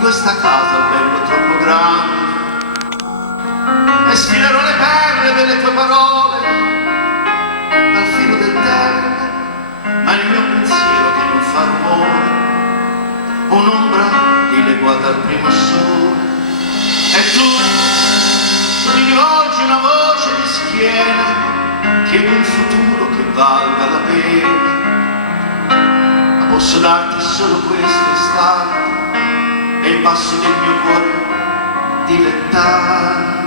questa casa bello troppo grande e sfilerò le perle delle tue parole dal filo del terra, ma il mio pensiero che non fa rumore, un'ombra dileguata al primo sole, e tu mi rivolgi una voce di schiena, chiedo un futuro che valga la pena, ma posso darti solo questo istante e il passo del mio cuore dilettante.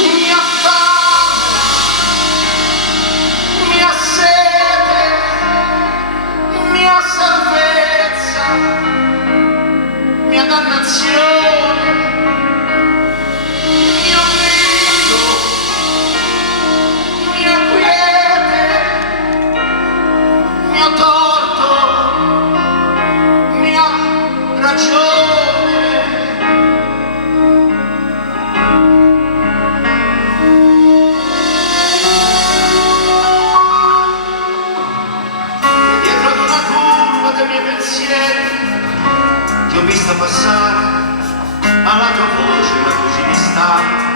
Mia fame, mia sete, mia salvezza, mia dannazione, mio grido, mia quiete, mio torto, mia ragione. E dietro ad una curva dei miei pensieri ti ho vista passare, ma la tua voce era così distante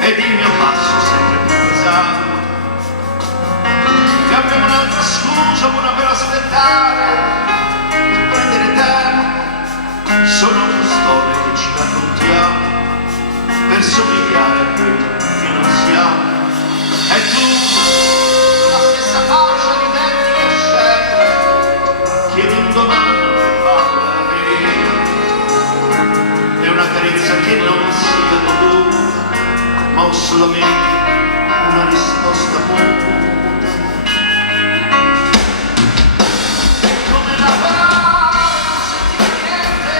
ed il mio passo sempre più pesante. E abbiamo un'altra scusa buona per aspettare, per prendere tempo. Sono le storie che ci raccontiamo per somigliare a quello che non siamo. E tu, la stessa faccia di identiche scene, chiedi un domani che valga la pena, è una carezza che non sia dovuta, ma ho solamente una risposta muta. E come la parola non sentire niente,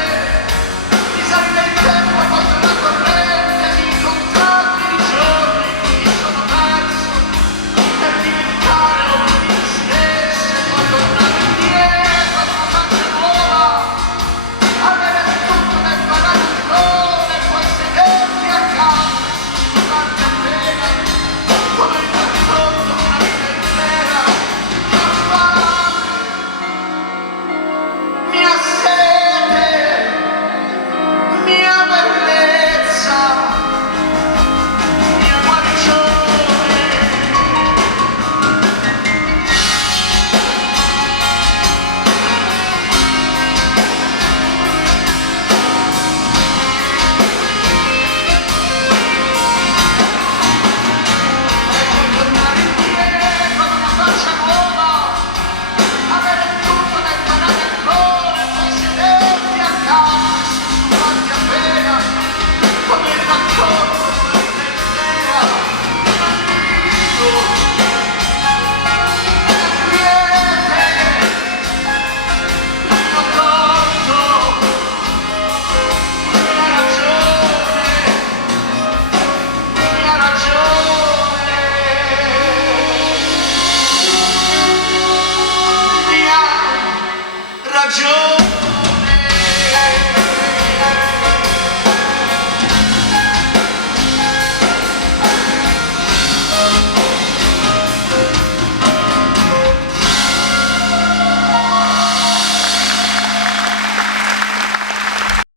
risalire il tempo contro la corrente, di incontrarmi i giorni in cui sono perso, per diventare l'uomo di me stesso, e poi tornare indietro ad una faccia nuova, avere tutto nel paragone, poi sederti accanto e sussurrarti appena, come il racconto di una vita intera. Mia fame, mia sete, mia bellezza, mia guarigione. E poi tornare indietro ad una faccia nuova, avere tutto nel panadettone, poi sederti accanto e sussurrarti appena, come il racconto di una vita intera. Mio grido, mia quiete, mio torto, mia ragione, mia ragione, mia ragione.